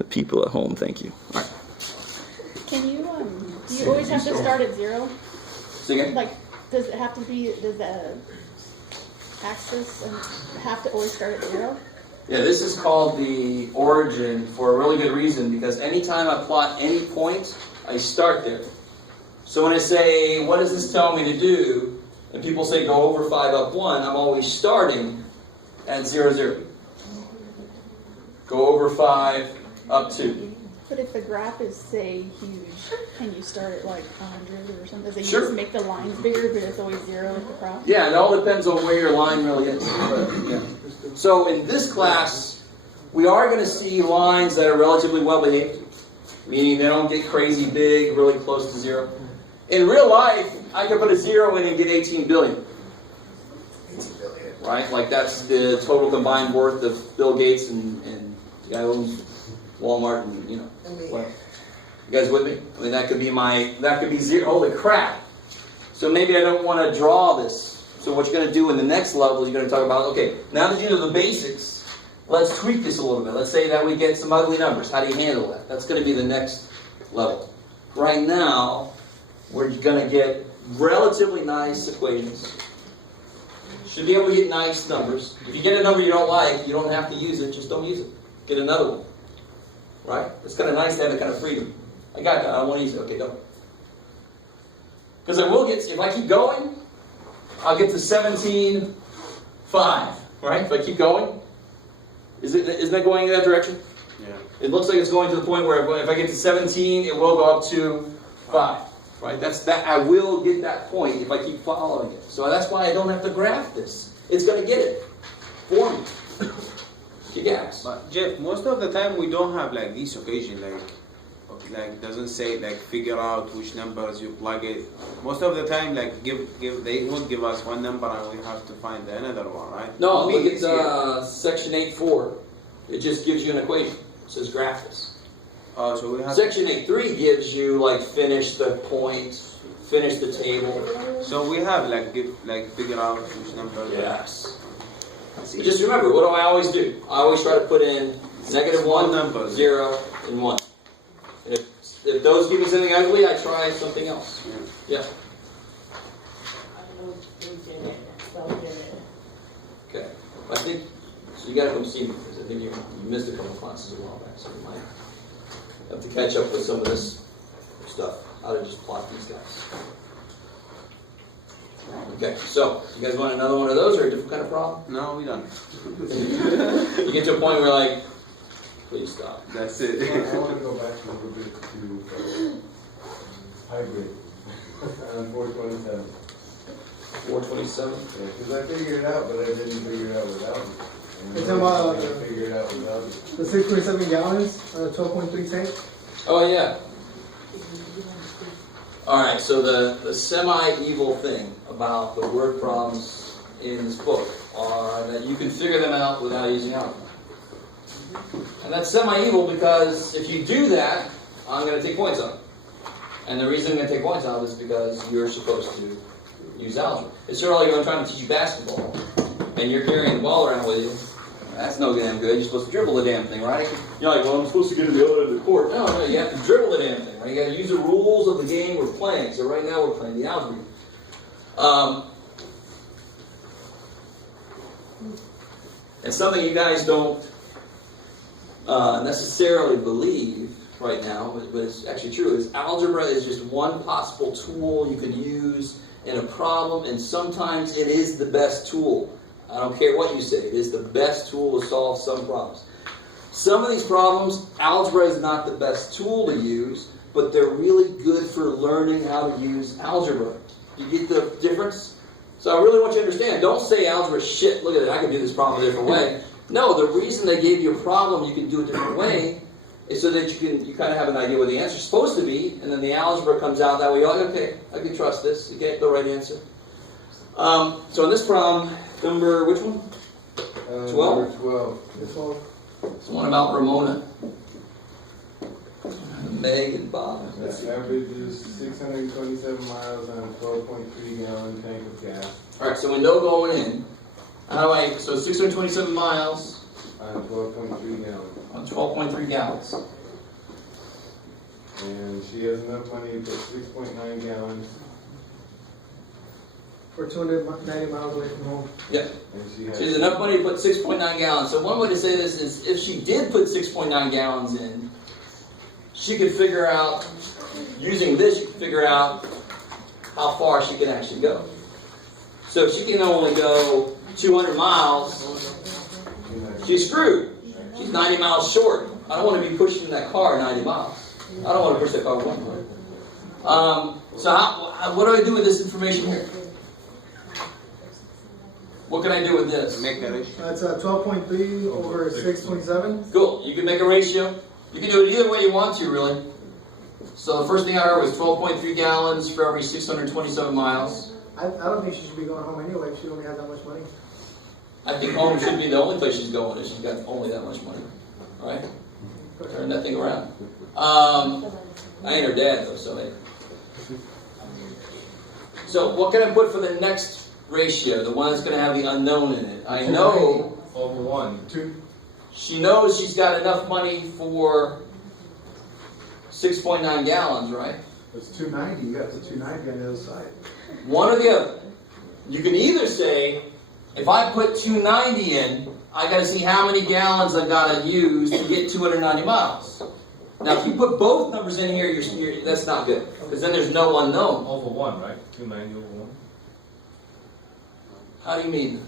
The people at home, thank you. All right. Can you, do you always have to start at 0? Say again? Like, does it have to be, does the axis have to always start at 0? Yeah, this is called the origin for a really good reason, because anytime I plot any point, I start there. So when I say, what does this tell me to do? And people say go over 5 up 1, I'm always starting at 0, 0. Go over 5 up 2. But if the graph is, say, huge, and you start at like 100 or something, does it Sure. just make the lines bigger, but it's always 0 at the cross? Yeah, it all depends on where your line really is. Yeah. So in this class, we are going to see lines that are relatively well behaved, meaning they don't get crazy big, really close to 0. In real life, I could put a 0 in and get 18 billion. 18 billion. Right? Like that's the total combined worth of Bill Gates and the guy who owns Walmart and, you know. What? You guys with me? I mean, that could be 0. Holy crap. So maybe I don't want to draw this. So what you're going to do in the next level is you're going to talk about, okay, now that you know the basics, let's tweak this a little bit. Let's say that we get some ugly numbers. How do you handle that? That's going to be the next level. Right now, we're going to get relatively nice equations. Should be able to get nice numbers. If you get a number you don't like, you don't have to use it. Just don't use it. Get another one. Right? It's kind of nice to have that kind of freedom. I got that. I want to use it. Okay, don't. Because I will get, if I keep going, I'll get to 17.5. Right? If I keep going. Isn't that going in that direction? Yeah. It looks like it's going to the point where if I get to 17, it will go up to 5. Right? That's that. I will get that point if I keep following it. So that's why I don't have to graph this. It's going to get it for me. Kick ass. But Jeff, most of the time we don't have like this occasion, like doesn't say like figure out which numbers you plug it. Most of the time, like they would give us one number and we have to find another one, right? No, Maybe look it's at section 8.4. It just gives you an equation. It says graph this. Oh, so we have. Section 8.3 gives you like finish the point, finish the table. So we have like figure out which number. Yes. But just remember, what do I always do? I always try to put in -1, numbers. 0, and 1. And if those give me something ugly, I try something else. Yeah. Okay. I think so. You got to come see me because I think you missed a couple classes a while back, so you might have to catch up with some of this stuff. How to just plot these guys. Okay, so you guys want another one of those or a different kind of problem? No, we don't. You get to a point where like, please stop. That's it. I want to go back a little bit to hybrid on 427. 427. Yeah, because I figured it out, but I didn't figure it out without it. And It's about I figured it out without it. the 6.7 gallons, 12.3 tank. Oh yeah. All right. So the semi-evil thing about the word problems in this book are that you can figure them out without using algebra. And that's semi-evil because if you do that, I'm going to take points on it. And the reason I'm going to take points on it is because you're supposed to use algebra. It's sort of like if I'm trying to teach you basketball, and you're carrying the ball around with you. That's no damn good. You're supposed to dribble the damn thing, right? You're like, well, I'm supposed to get to the other end of the court. No, you have to dribble the damn thing, right? You got to use the rules of the game we're playing. So right now we're playing the algebra. It's something you guys don't necessarily believe right now, but it's actually true. Is algebra is just one possible tool you can use in a problem, and sometimes it is the best tool. I don't care what you say. It is the best tool to solve some problems. Some of these problems, algebra is not the best tool to use, but they're really good for learning how to use algebra. You get the difference? So I really want you to understand, don't say algebra is shit, look at it, I can do this problem a different way. No, the reason they gave you a problem you can do a different way is so that you kind of have an idea what the answer is supposed to be, and then the algebra comes out that way. You're like, okay, I can trust this. You get the right answer. So in this problem, number, which one? 12? Number 12. This one. It's the one about Ramona. Meg and Bob. The average is 627 miles on a 12.3 gallon tank of gas. Alright, so window going in. How do I, so 627 miles, on 12.3 gallons. On 12.3 gallons. And she has enough money to put 6.9 gallons, For 290 miles away from home. Yeah. and she has. She has enough money to put 6.9 gallons. So one way to say this is if she did put 6.9 gallons in, she could figure out, using this, she could figure out how far she can actually go. So if she can only go 200 miles, she's screwed. She's 90 miles short. I don't want to be pushing that car 90 miles. I don't want to push that car 1 mile. So what do I do with this information here? What can I do with this? Make a ratio. That's 12.3 over 627. Cool. You can make a ratio. You can do it either way you want to, really. So the first thing I heard was 12.3 gallons for every 627 miles. I don't think she should be going home anyway if she only has that much money. I think home should be the only place she's going if she's got only that much money. All right? Turn that thing around. I ain't her dad, though, so hey. So what can I put for the next ratio, the one that's going to have the unknown in it? I know Over 1. 2. she knows she's got enough money for 6.9 gallons, right? It's 290. You got the 290 on the other side. One or the other. You can either say, if I put 290 in, I got to see how many gallons I got to use to get 290 miles. Now, if you put both numbers in here, that's not good, because then there's no unknown. Over 1, right? 290 over 1. How do you mean?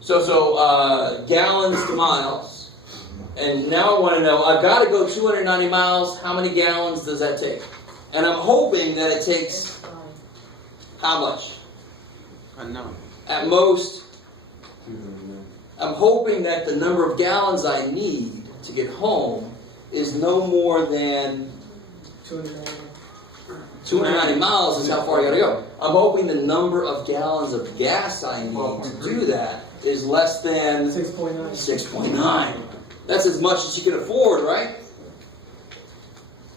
So gallons to miles. And now I want to know, I've got to go 290 miles, how many gallons does that take? And I'm hoping that it takes how much? Unknown. At most, 299. I'm hoping that the number of gallons I need to get home is no more than 290. 290 miles is how far I gotta go. I'm hoping the number of gallons of gas I need to do that is less than 6.9. 6.9. That's as much as she can afford, right?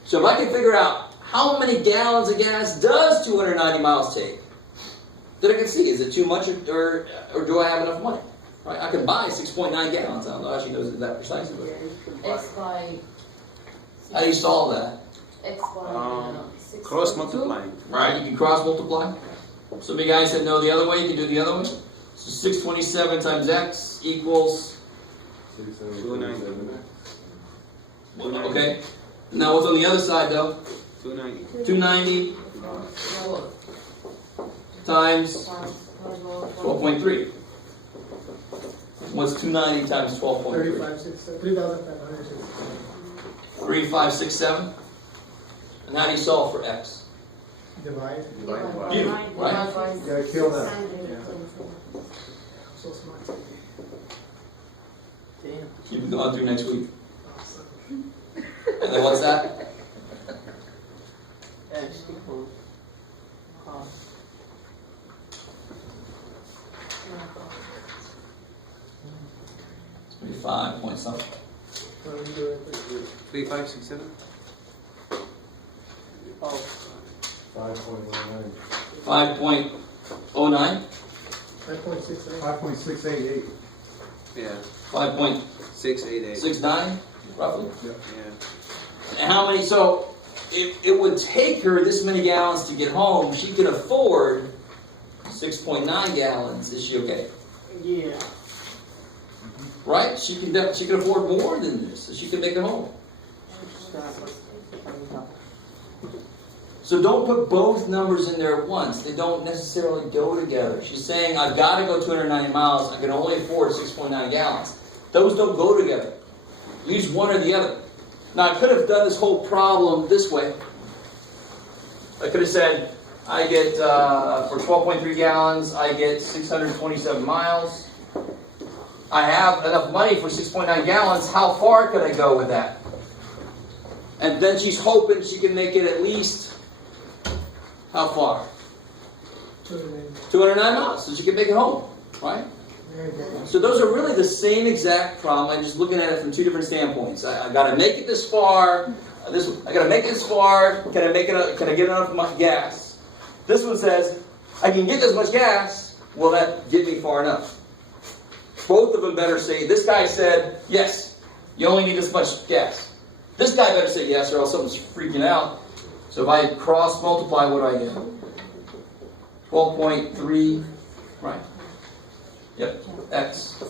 So if I can figure out how many gallons of gas does 290 miles take, then I can see, is it too much or do I have enough money? Right? I can buy 6.9 gallons. I don't know how she knows it that precisely. But X by. how do you solve that? X by. Cross multiplying. Right, you can cross multiply. Some of you guys said no the other way, you can do the other way. So 627 times x equals, 697. okay. Now what's on the other side though? 290. 290 times 12.3. What's 290 times 12.3? 3,500. 3567. And how do you solve for x? Divide. You, right? You gotta kill that. So smart. Keep it going through next week. And then what's that? X equals. 5 point something. 3567. 5.19. 5.09. 5.68. 5.688. Yeah. 5.69, 688. roughly. Yeah. And how many? So it would take her this many gallons to get home. She could afford 6.9 gallons. Is she okay? Yeah. Right? She can afford more than this, so she can make it home. So don't put both numbers in there at once. They don't necessarily go together. She's saying, I've got to go 290 miles. I can only afford 6.9 gallons. Those don't go together. Use one or the other. Now, I could have done this whole problem this way. I could have said, I get, for 12.3 gallons, I get 627 miles. I have enough money for 6.9 gallons. How far could I go with that? And then she's hoping she can make it at least, how far? 209 miles, so she can make it home, right? So those are really the same exact problem. I'm just looking at it from two different standpoints. I got to make it this far. I got to make it this far. Can I get enough gas? This one says, I can get this much gas. Will that get me far enough? both of them better say, this guy said, yes, you only need this much gas. This guy better say yes, or else something's freaking out. So if I cross multiply, what do I get? 12.3, right? Yep, X.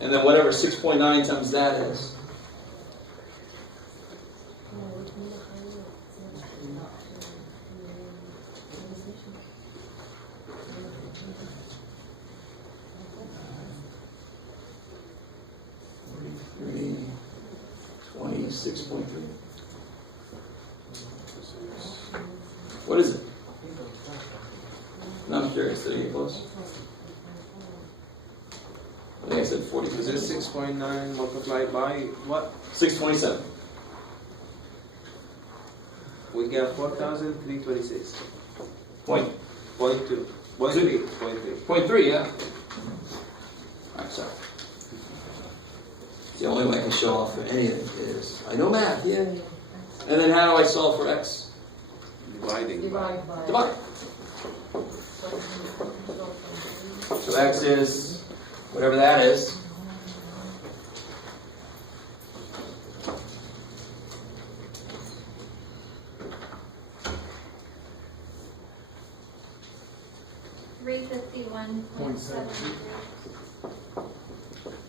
And then whatever 6.9 times that is. $46.3. What is it? No, I'm curious. Did I get close? I think I said 40. Is it 6.9 multiplied by what? 627. We got 4,326. Point. 0.2. 0.3. 0.3. 0.3, yeah. Alright, sorry. It's the only way I can show off for anything is, I know math, yeah. And then how do I solve for X? Dividing. Divide by. Divide. So X is whatever that is. $351.73.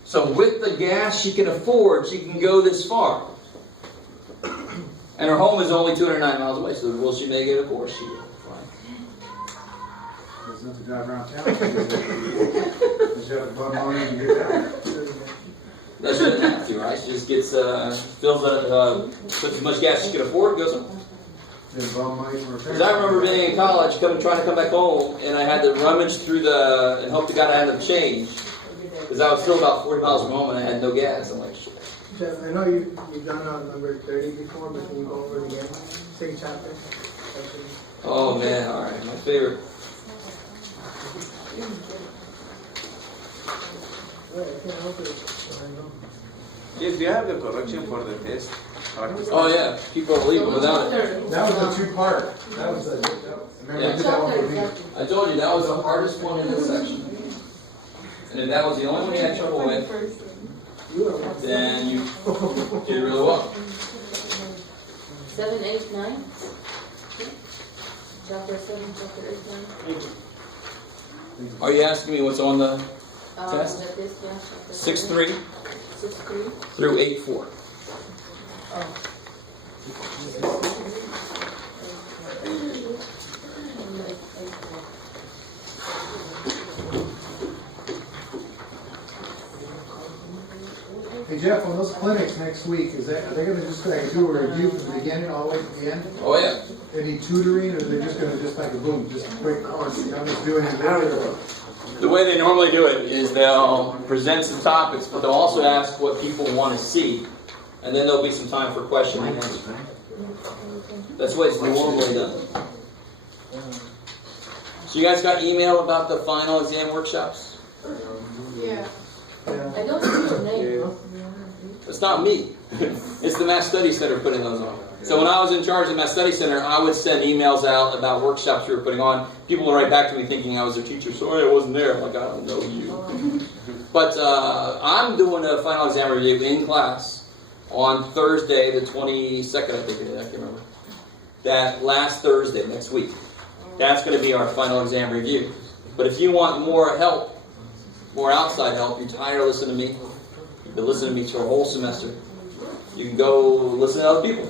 So with the gas she can afford, she can go this far. And her home is only 209 miles away, so will she make it? Of course she will. Fine. There's nothing to drive around town. Does you have to bum on it and get down? No, she doesn't have to, right? She just gets, fills it, puts as much gas as she can afford, goes home. There's bum money for Because I remember being in college, trying to come back home, and I had to rummage through and hope to God I had enough change. Because I was still about 40 miles from home and I had no gas. I'm like, shit. Jeff, I know you've done number 30 before, but can you go over it again? Same chapter. Oh man, alright, my favorite. Well, I can't help it. Jeff, do you have the correction for the test? Practice Oh yeah, people are leaving without it. That was the two-part. That was the, remember I did that one for me. I told you, that was the hardest one in this section. And if that was the only one you had trouble with, then you did really well. 7, 8, 9. Chapter 7, chapter 8, 9. Are you asking me what's on the test? The test, yeah, chapter 6.3 6.3. through 8.4. Hey Jeff, on those clinics next week, are they gonna just like do a review from the beginning all the way to the end? Oh yeah. Any tutoring, or are they just gonna just like a boom, just a quick course, I'm just doing it now? The way they normally do it is they'll present some topics, but they'll also ask what people want to see. And then there'll be some time for question and answer. That's what it's normally done. So you guys got email about the final exam workshops? Yeah. I don't see your name. It's not me. It's the Mass Study Center putting those on. So when I was in charge of the Mass Study Center, I would send emails out about workshops we were putting on. People would write back to me thinking I was their teacher. Sorry, I wasn't there. I'm like, I don't know you. But I'm doing a final exam review in class on Thursday, the 22nd, I think it is. I can't remember. That last Thursday, next week. That's going to be our final exam review. But if you want more help, more outside help, you're tired of listening to me, you've been listening to me for a whole semester, you can go listen to other people.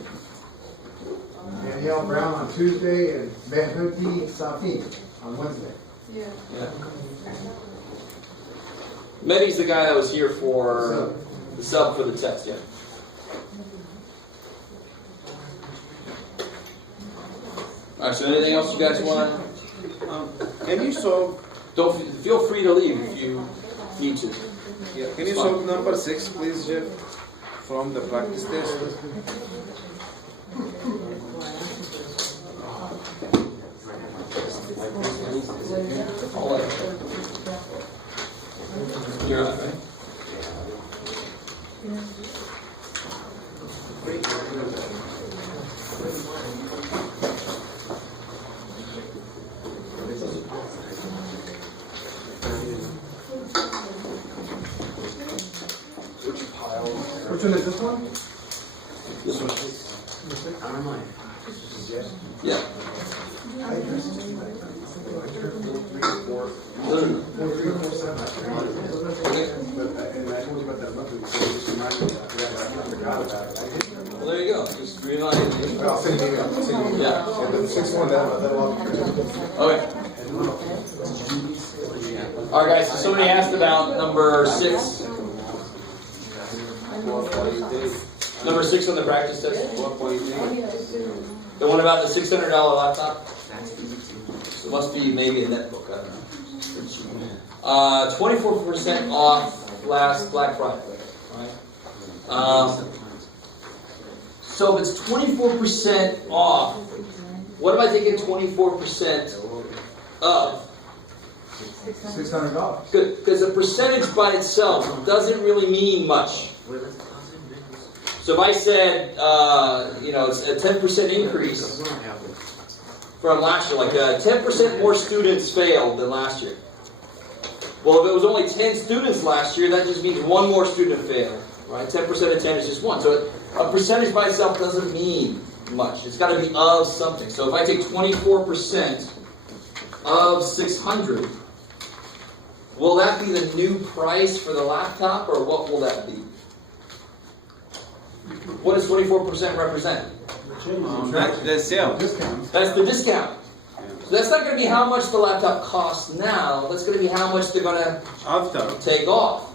Danielle Brown on Tuesday and Mehdi Safi on Wednesday. Yeah. Yeah. Mehdi's the guy that was here for the sub for the test, yeah. Alright, so anything else you guys want? Can you solve? Don't feel free to leave if you need to. Yeah. Can you solve number 6, please, Jeff, from the practice test? I'll let you. You're on, right? Which one is this one? This one. Yeah. No. 4347. Okay. And I told you about that monthly, so just remind me, I forgot about it. I didn't. Well, there you go. Just remind me. I'll send you an email, I'll send you an email. Yeah. And then the 6-1, that'll all be good. Okay. All right, guys. So somebody asked about number 6. Number 6 on the practice test. The one about the $600 laptop. So it must be maybe a netbook. I don't know. 24% off last Black Friday. Right. So if it's 24% off, what am I taking 24% of? $600. Good, because a percentage by itself doesn't really mean much. So if I said, it's a 10% increase from last year, like 10% more students failed than last year. Well, if it was only 10 students last year, that just means one more student failed, right? 10% of 10 is just one. So a percentage by itself doesn't mean much. It's got to be of something. So if I take 24% of 600, will that be the new price for the laptop, or what will that be? What does 24% represent? That's the sale. Discounts. That's the discount. So that's not going to be how much the laptop costs now. That's going to be how much they're going to After. take off.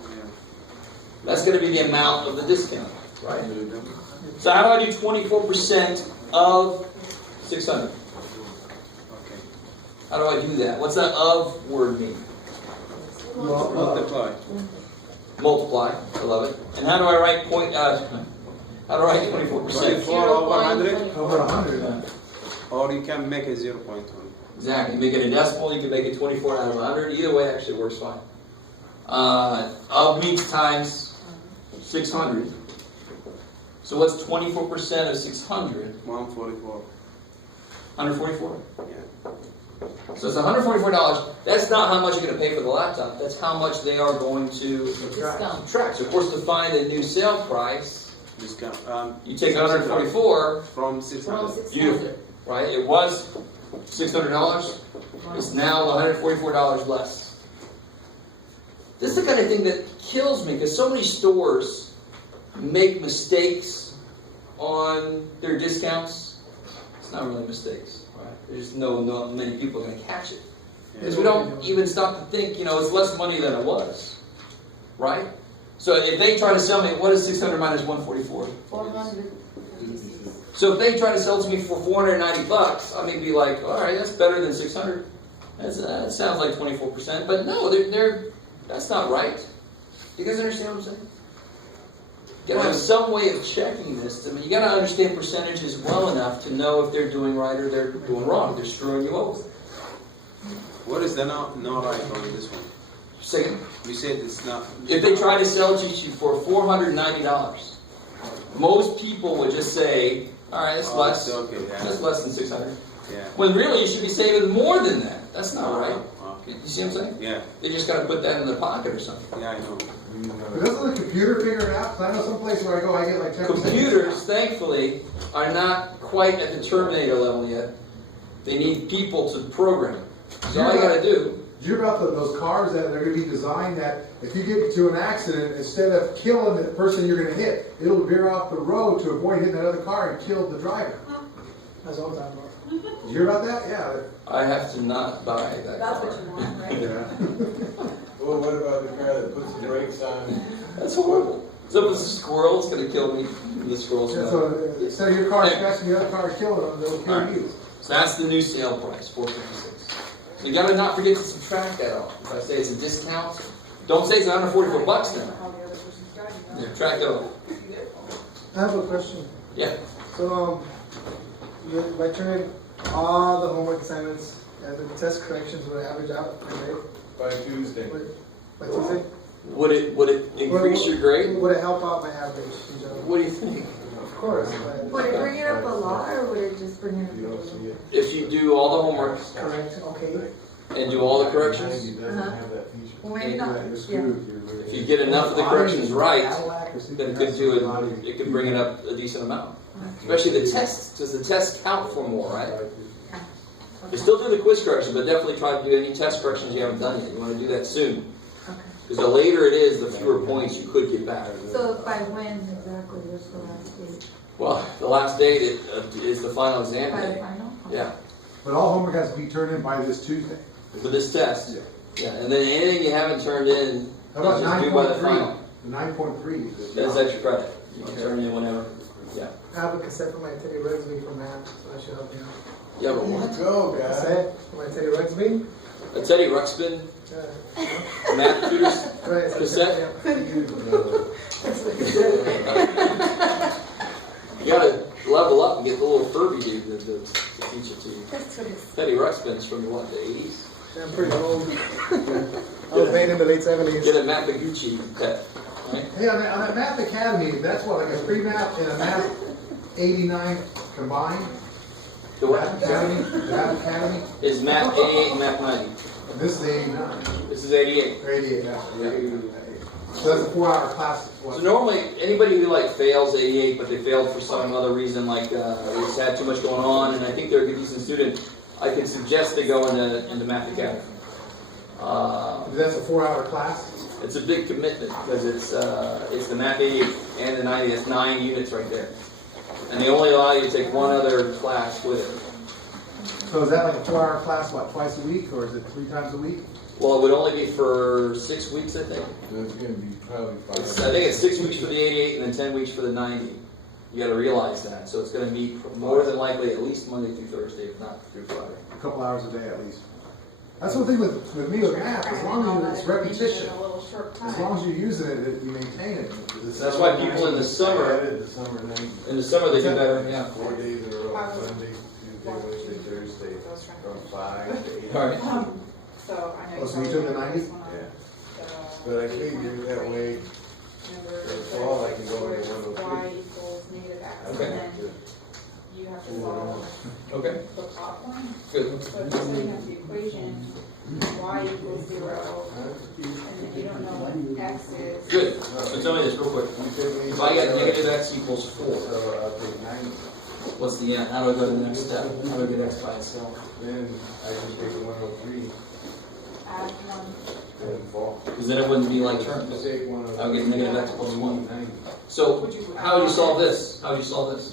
That's going to be the amount of the discount, right? So how do I do 24% of 600? Okay. How do I do that? What's that of word mean? Multiply. Multiply. I love it. And how do I write how do I write 24%? 24 over 100. Over 100. Or you can make a 0.1. Exactly. You make it a decimal, you can make it 24 out of 100. Either way actually works fine. Of means times 600. So what's 24% of 600? 144. 144? Yeah. So it's $144. That's not how much you're going to pay for the laptop. That's how much they are going to Discount. subtract. So of course, to find a new sale price, Discount. you take 144. From 600. Beautiful, right? It was $600. It's now $144 less. This is the kind of thing that kills me because so many stores make mistakes on their discounts. It's not really mistakes, right? There's not many people are going to catch it. Because we don't even stop to think, it's less money than it was, right? So if they try to sell me, what is 600 minus 144? 400. So if they try to sell it to me for $490, I may be like, all right, that's better than 600. That sounds like 24%, but no, that's not right. You guys understand what I'm saying? You gotta have some way of checking this. I mean, you gotta understand percentages well enough to know if they're doing right or they're doing wrong. They're screwing you over. What is the no right on this one? Second, You said it's not. if they try to sell it to you for $490, most people would just say, all right, that's less. Okay, yeah. That's less than 600. Yeah. When really you should be saving more than that. That's not right. Okay. You see what I'm saying? Yeah. They just got to put that in their pocket or something. Yeah, I know. But doesn't the computer figure it out? 'Cause I know some place where I go, I get like 10%. Computers, thankfully, are not quite at the Terminator level yet. They need people to program. So all you got to do. Did you hear about those cars that they're going to be designed that if you get into an accident, instead of killing the person you're going to hit, it'll veer off the road to avoid hitting that other car and kill the driver? That's all I'm talking about. Did you hear about that? Yeah. I have to not buy that That's car. what you want, right? Yeah. Well, what about the car that puts the brakes on? That's horrible. So if it's a squirrel, it's going to kill me. The squirrel's Yeah, going so instead of your car scratching the other car and killing them, they'll kill you. So that's the new sale price, $456. So you got to not forget to subtract that off. If I say it's a discount, don't say it's $144 now. Yeah, track it off. I have a question. Yeah. So, by turning all the homework assignments and the test corrections would average out, right? By Tuesday. By Tuesday? Would it increase your grade? Would it help out my average in general? What do you think? Of course. Would it bring it up a lot, or would it just bring it up a You don't little? see it. If you do all the homework, Correct, okay. and do all the corrections. Ninety doesn't have that feature. Well, maybe not, That yeah. screws you. If you get enough of the corrections right, Cadillac or then it could do it. It could bring it up a decent amount. Especially the tests. Does the test count for more, right? You still do the quiz correction, but definitely try to do any test corrections you haven't done yet. You want to do that soon. Okay. Because the later it is, the fewer points you could get back. So by when exactly is the last date? Well, the last date is the final exam By the day. final? Yeah, But all homework has to be turned in by this Tuesday. for this test. Yeah, and then anything you haven't turned in, How about is just due by the 9.3? final. The 9.3. That's extra credit. You can turn in whenever. Yeah. I have a cassette from my Teddy Rugsby from math, so that should help me out. Yeah, but what? Go, guys. Cassette from my Teddy Rugsby? A Teddy Ruxpin Yeah. math tutors Right, so cassette? yeah. That's the cassette. You gotta level up and get the little Furby dude to teach it to you. That's what it's. Teddy Ruxpin's from what, the 80s? I'm pretty old. I was made in the late 70s. Get a Mataguchi pet, right? Hey, on that Math Academy, that's what, like a pre-math and a Math 89 combined? The Math what? Academy, the Math Academy, Is Math 88 and Math 90. and this is 89, This is 88. or 88, yeah. So that's a 4-hour class. What? So normally, anybody who like fails 88, but they failed for some other reason, like they just had too much going on, and I think they're a good decent student, I can suggest they go into Math Academy. That's a 4-hour class? It's a big commitment because it's the Math 88 and the 90. That's 9 units right there, and they only allow you to take one other class with it. So is that like a 4-hour class, what, twice a week, or is it 3 times a week? Well, it would only be for 6 weeks, I think. So it's gonna be probably I 5. think it's 6 weeks for the 88 and then 10 weeks for the 90. You got to realize that. So it's going to meet more than likely at least Monday through Thursday, if not through Friday. A couple hours a day at least. That's one thing with me with math, as long as it's repetition, as long as you're using it, you maintain it. That's why people in the summer, Added the summer 90. in the summer they do better. Yeah. 4 days in a row, Sunday, Tuesday, Wednesday, Thursday, from 5 to 8. All right. So I know. Oh, so you took the 90? Yeah. But I figured that way, the fall I can go into 103. Y equals negative X, Okay. and then you have to solve Okay. the plot point. Good. So if you're setting up the equation, Y equals 0, and then you don't know what X is. Good. So tell me this real quick. If I got negative X equals 4, So I'll take 90. what's the end? How do I go to the next step? How do I get X by itself? Then I can take 103 Add 1. and fall. Because then it wouldn't be like terms. Just take 103. I'll get negative X plus 1. 90. So how would you solve this? How would you solve this?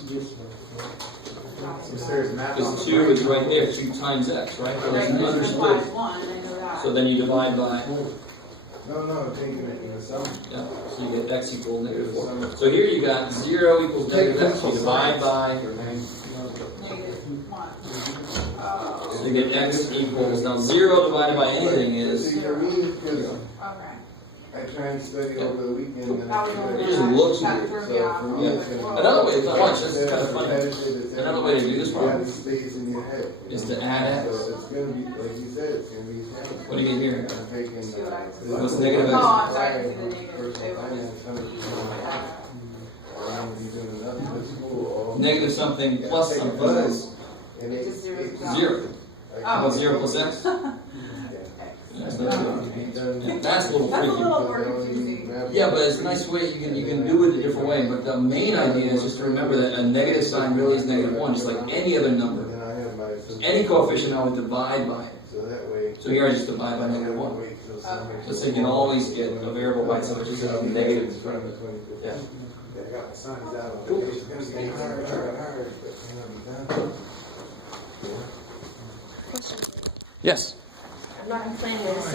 Some serious math. Because 2 is right there, 2 times X, right? So it's understood. 1, I know that. So then you divide by, No, taking it in the summer. yeah, so you get X equals negative 4. So here you got 0 equals negative X, you divide by, For 90. Negative 1. so you get X equals, now 0 divided by anything is, See, for me, because Okay. I try and study over the weekend. And That was the only It just one looks that weird. threw So me off. for I me, was it's like, gonna- whoa. Another way to watch, this is That's kind of funny, repetitive, it's another way to do this Yeah, problem it stays in your head. is to add So X. it's gonna be, like you said, it's gonna be 10. What do you get here? I'm taking. See what X is. What's negative No, X? I'm sorry, I didn't see the negative. Personal It was finance, some of you know, uh, I'm gonna be doing nothing but school all. Negative something plus Take a something bus, is and It's it's. a zero. it's- 0. I How about can't- 0 plus X? Yeah. That's not good. Yeah, that's a little That's a freaky. little more confusing. Yeah, but it's a nice way, you can do it a different way, but the main idea is just to remember that a negative sign really is negative 1, just like any other number. Then I have my. Any coefficient I would divide by it. So that way. So here I just divide by negative 1. Wait till summer. So you can always get a variable by itself, which is a negative in front of it. Yeah. Yeah, I got my sons out on vacation. It's gonna be hard, but it's gonna be done. Question. Yes. I'm not planning on